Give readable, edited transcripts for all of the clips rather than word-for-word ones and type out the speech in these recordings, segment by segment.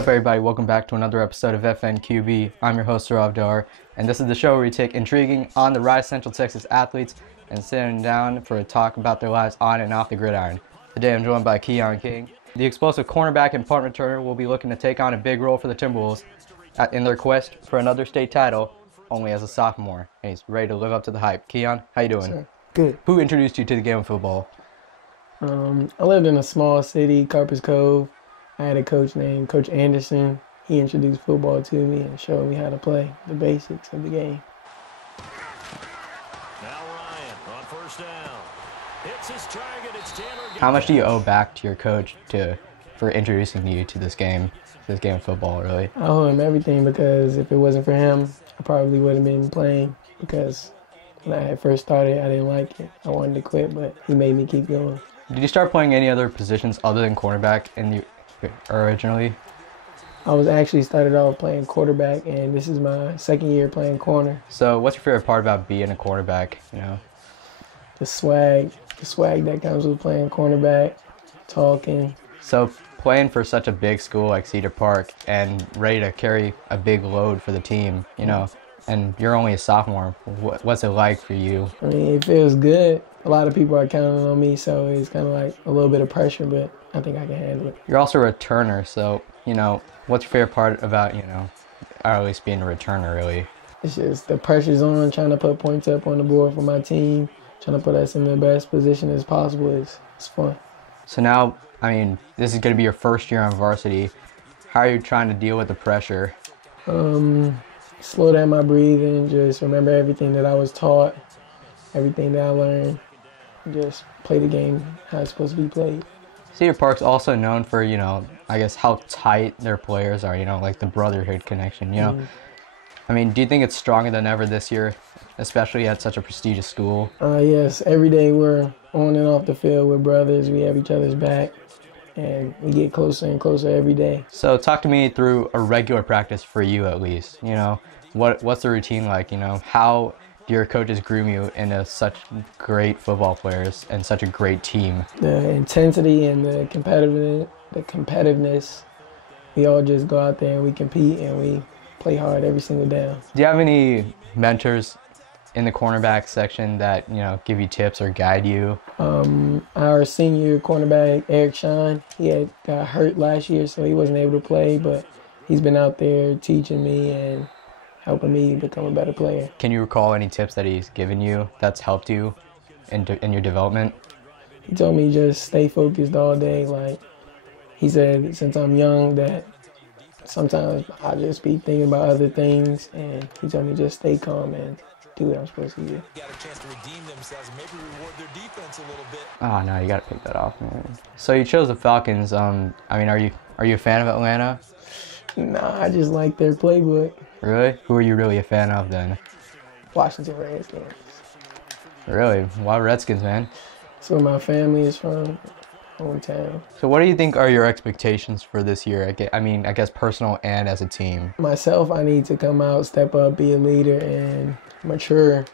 up, everybody? Welcome back to another episode of FNQB. I'm your host, Rob Dar, and this is the show where we take intriguing, on-the-rise Central Texas athletes and sit them down for a talk about their lives on and off the gridiron. Today I'm joined by Kiyon King. The explosive cornerback and punt returner will be looking to take on a big role for the Timberwolves in their quest for another state title, only as a sophomore, and he's ready to live up to the hype. Kiyon, how you doing? Sir. Good. Who introduced you to the game of football? I lived in a small city, Carpers Cove. I had a coach named Coach Anderson. He introduced football to me and showed me how to play the basics of the game. Now Ryan on first down. Hits his target. It's Taylor. How much do you owe back to your coach for introducing you to this game of football, really? I owe him everything because if it wasn't for him, I probably would have been playing because when I had first started, I didn't like it. I wanted to quit, but he made me keep going. Did you start playing any other positions other than cornerback originally? I was actually started off playing quarterback, and this is my second year playing corner. So what's your favorite part about being a cornerback, The swag that comes with playing cornerback, talking. So playing for such a big school like Cedar Park and ready to carry a big load for the team, and you're only a sophomore, what's it like for you? I mean, it feels good. A lot of people are counting on me, so it's kind of like a little bit of pressure, but I think I can handle it. You're also a returner, so, what's your favorite part about, or at least being a returner, really? It's just the pressure's on, trying to put points up on the board for my team, trying to put us in the best position as possible. It's fun. So now, this is going to be your first year on varsity. How are you trying to deal with the pressure? Slow down my breathing, just remember everything that I was taught, everything that I learned, just play the game how it's supposed to be played. Cedar Park's also known for, I guess how tight their players are, like the brotherhood connection, do you think it's stronger than ever this year, especially at such a prestigious school? Yes, every day we're on and off the field, we're brothers, we have each other's back, and we get closer and closer every day. So talk to me through a regular practice for you at least, what's the routine like, how do your coaches groom you into such great football players and such a great team? The intensity and the competitiveness, we all just go out there and we compete and we play hard every single down. Do you have any mentors in the cornerback section that, give you tips or guide you? Our senior cornerback, Eric Shine, he got hurt last year, so he wasn't able to play, but he's been out there teaching me and helping me become a better player. Can you recall any tips that he's given you that's helped you in your development? He told me just stay focused all day. Like he said, since I'm young, that sometimes I just be thinking about other things, and he told me just stay calm and do what I'm supposed to do. Got a chance to redeem themselves and maybe reward their defense a little bit. Oh no, you gotta pick that off, man. So you chose the Falcons. Are you a fan of Atlanta? Nah, I just like their playbook. Really? Who are you really a fan of then? Washington Redskins. Really? Why Redskins, man? That's where my family is from, hometown. So what do you think are your expectations for this year? I guess personal and as a team. Myself, I need to come out, step up, be a leader, and mature.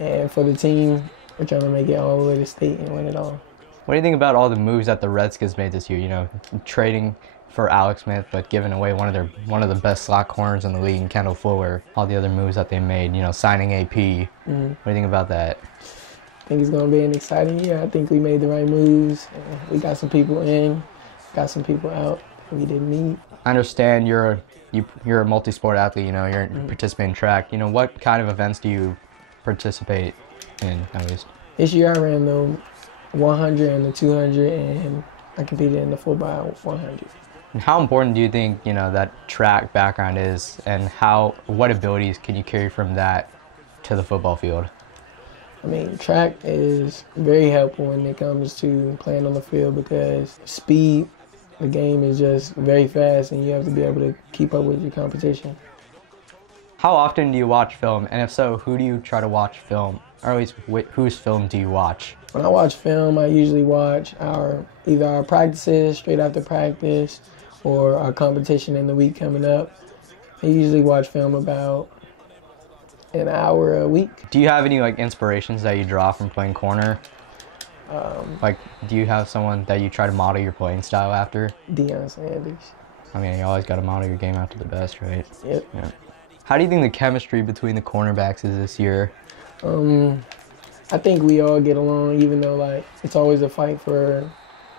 And for the team, we're trying to make it all the way to state and win it all. What do you think about all the moves that the Redskins made this year? Trading for Alex Smith, but giving away one of the best slot corners in the league, in Kendall Fuller. All the other moves that they made, signing AP. What do you think about that? I think it's going to be an exciting year. I think we made the right moves. We got some people in, got some people out that we didn't need. I understand you're a multi-sport athlete. You're participating in track. What kind of events do you participate in at least? This year I ran the 100 and the 200, and I competed in the 4x100. And how important do you think that track background is, and what abilities can you carry from that to the football field? Track is very helpful when it comes to playing on the field because speed, the game is just very fast, and you have to be able to keep up with your competition. How often do you watch film, and if so, who do you try to watch film, or at least whose film do you watch? When I watch film, I usually watch either our practices straight after practice or our competition in the week coming up. I usually watch film about an hour a week. Do you have any inspirations that you draw from playing corner? Do you have someone that you try to model your playing style after? Deion Sanders. I mean, you always got to model your game out to the best, right? Yep. Yeah. How do you think the chemistry between the cornerbacks is this year? I think we all get along, even though like it's always a fight for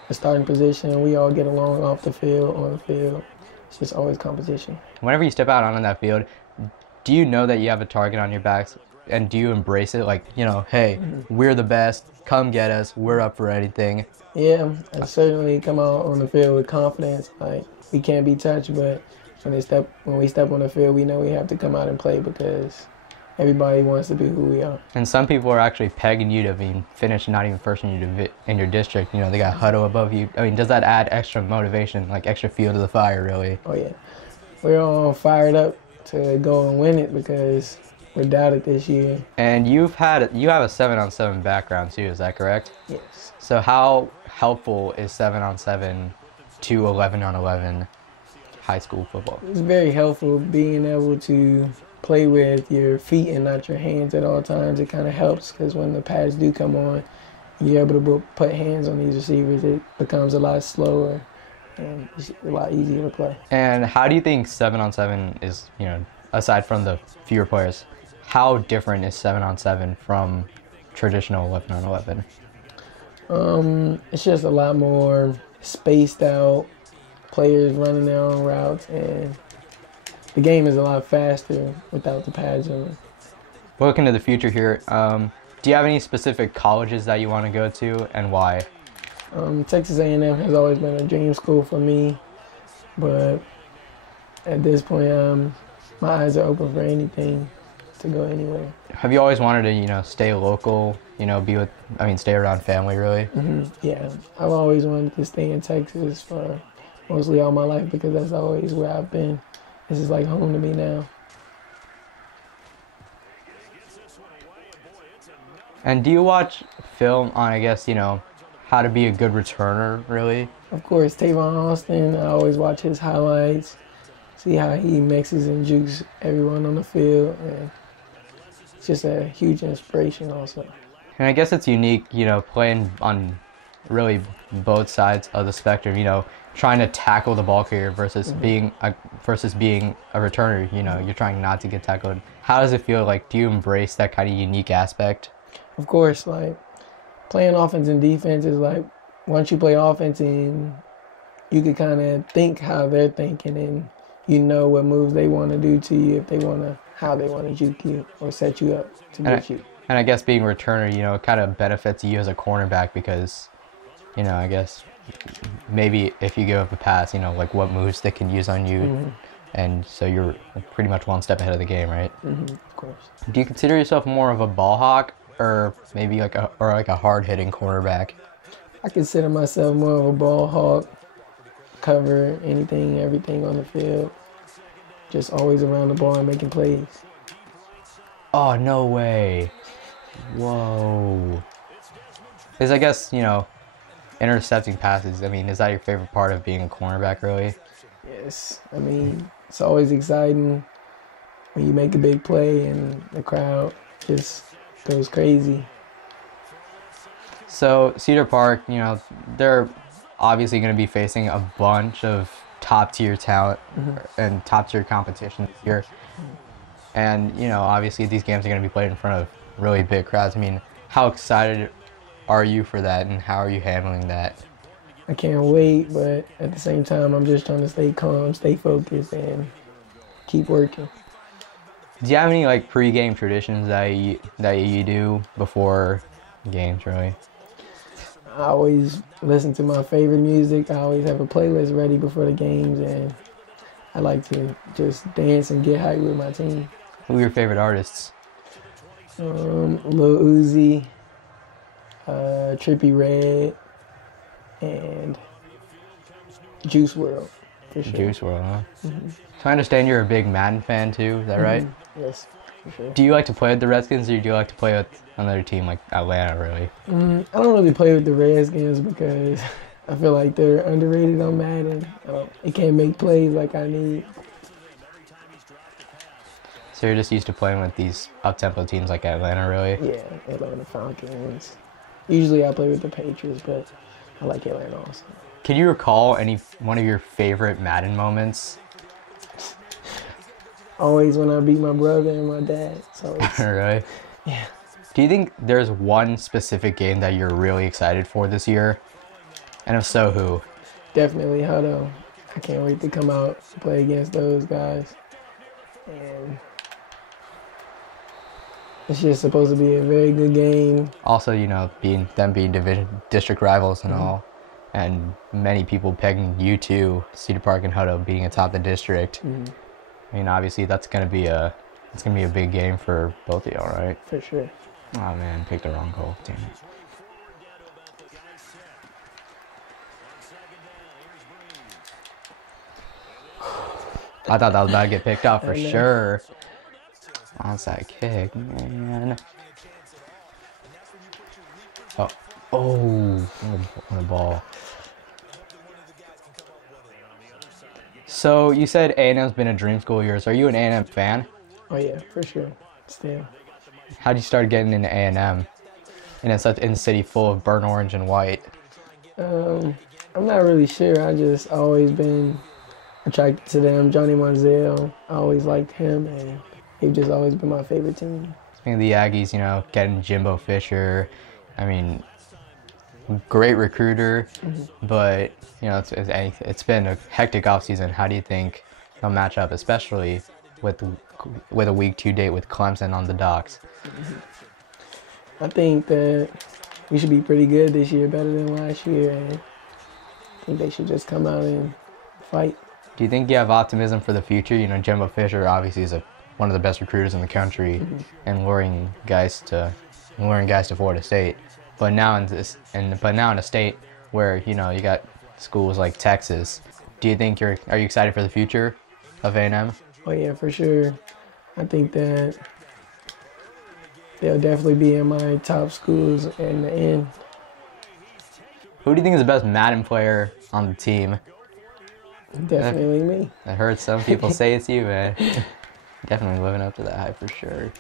a starting position. We all get along off the field, on the field. It's just always competition. Whenever you step out on that field, do you know that you have a target on your backs, and do you embrace it? Like, you know, hey, we're the best. Come get us. We're up for anything. Yeah, I certainly come out on the field with confidence. Like we can't be touched, but when we step on the field, we know we have to come out and play because everybody wants to be who we are. And some people are actually pegging you to finish not even first in your district. You know, they got Hutto above you. I mean, does that add extra motivation, like extra fuel to the fire, really? Oh yeah, we're all fired up to go and win it because we're doubted this year. And you have a 7-on-7 background too, is that correct? Yes. So how helpful is 7-on-7 to 11-on-11 high school football? It's very helpful being able to play with your feet and not your hands at all times. It kind of helps because when the pads do come on, you're able to put hands on these receivers. It becomes a lot slower and it's a lot easier to play. And how do you think 7-on-7 is, you know, aside from the fewer players, how different is 7-on-7 from traditional 11-on-11? It's just a lot more spaced out, players running their own routes, and the game is a lot faster without the pads on. Looking to the future here, do you have any specific colleges that you want to go to and why? Texas A&M has always been a dream school for me, but at this point, my eyes are open for anything to go anywhere. Have you always wanted to, you know, stay local, you know, stay around family, really? Yeah, I've always wanted to stay in Texas for mostly all my life because that's always where I've been. This is like home to me now. And do you watch film on, I guess, you know, how to be a good returner, really? Of course, Tavon Austin, I always watch his highlights, see how he mixes and jukes everyone on the field, and it's just a huge inspiration also. And I guess it's unique, you know, playing on really both sides of the spectrum, you know, trying to tackle the ball carrier versus being a returner, you know, you're trying not to get tackled. How does it feel? Like, do you embrace that kind of unique aspect? Of course, like, playing offense and defense is like, once you play offense and you can kind of think how they're thinking and you know what moves they want to do to you, how they want to juke you or set you up to get you. And I guess being a returner, you know, it kind of benefits you as a cornerback because, you know, I guess maybe if you give up a pass, you know, like what moves they can use on you. And so you're pretty much one step ahead of the game, right? Of course. Do you consider yourself more of a ball hawk or maybe like a hard-hitting cornerback? I consider myself more of a ball hawk, cover anything, everything on the field. Just always around the ball and making plays. Oh, no way. Whoa. Because I guess, you know, intercepting passes, I mean, is that your favorite part of being a cornerback, really? Yes. I mean, it's always exciting when you make a big play and the crowd just goes crazy. So, Cedar Park, you know, they're obviously going to be facing a bunch of top-tier talent and top-tier competition this year. And, you know, obviously these games are going to be played in front of really big crowds. I mean, how excited are you for that and how are you handling that? I can't wait, but at the same time, I'm just trying to stay calm, stay focused, and keep working. Do you have any, like, pre-game traditions that you do before games, really? I always listen to my favorite music. I always have a playlist ready before the games, and I like to just dance and get hyped with my team. Who are your favorite artists? Lil Uzi, Trippie Redd, and Juice WRLD, for sure. Juice WRLD, huh? So I understand you're a big Madden fan too, is that right? Yes, for sure. Do you like to play with the Redskins or do you like to play with another team like Atlanta, really? I don't really play with the Redskins because I feel like they're underrated on Madden. They can't make plays like I need. So you're just used to playing with these up-tempo teams like Atlanta, really? Yeah, Atlanta Falcons. Usually I play with the Patriots, but I like Atlanta also. Can you recall one of your favorite Madden moments? Always when I beat my brother and my dad. So it's, Really? yeah. Do you think there's one specific game that you're really excited for this year? And if so, who? Definitely Huddle. I can't wait to come out and play against those guys. And it's just supposed to be a very good game. Also, you know, being district rivals and all, and many people pegging you two, Cedar Park and Hutto, being atop the district. I mean, obviously, it's gonna be a big game for both of y'all, right? For sure. Oh man, picked the wrong goal. Damn it. I thought that was about to get picked off for sure. Onside kick, man. Oh, what a ball. So you said A&M's been a dream school of yours. Are you an A&M fan? Oh yeah, for sure. Still. How'd you start getting into A&M? And it's such in a city full of burnt orange and white. I'm not really sure. I just always been attracted to them. Johnny Manziel, I always liked him, and they've just always been my favorite team. Speaking of the Aggies, you know, getting Jimbo Fisher, I mean, great recruiter, but you know, it's been a hectic offseason. How do you think they'll match up, especially with a week 2 date with Clemson on the docks? I think that we should be pretty good this year, better than last year, and I think they should just come out and fight. Do you think you have optimism for the future? You know, Jimbo Fisher obviously is one of the best recruiters in the country, and luring guys to Florida State. But now in a state where, you know, you got schools like Texas, do you think are you excited for the future of A&M? Oh yeah, for sure. I think that they'll definitely be in my top schools in the end. Who do you think is the best Madden player on the team? Definitely me. I heard some people say it's you, man. Definitely living up to that hype for sure.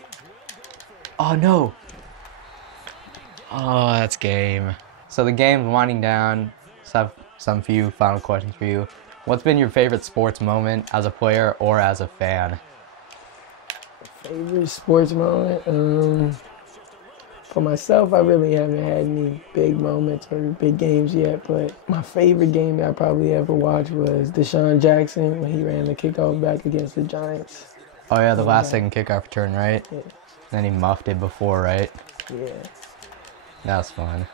Oh no! Oh, that's game. So the game's winding down. Just have some few final questions for you. What's been your favorite sports moment as a player or as a fan? Favorite sports moment? For myself, I really haven't had any big moments or big games yet, but my favorite game that I probably ever watched was Deshaun Jackson when he ran the kickoff back against the Giants. Oh yeah, the last second kickoff return, right? Yeah. Then he muffed it before, right? Yeah. That was fun.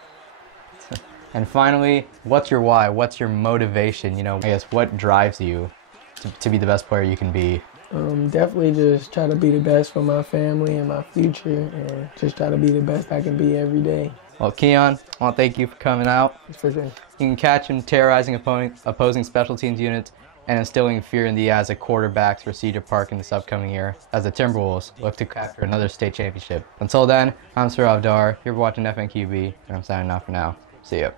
And finally, what's your why? What's your motivation? You know, I guess what drives you to be the best player you can be? Definitely just try to be the best for my family and my future, and just try to be the best I can be every day. Well, Kiyon, I want to thank you for coming out. For sure. You can catch him terrorizing opposing special teams units and instilling fear in the eyes of quarterbacks for Cedar Park in this upcoming year as the Timberwolves look to capture another state championship. Until then, I'm Sir Avdar. You're watching FNQB, and I'm signing off for now. See ya.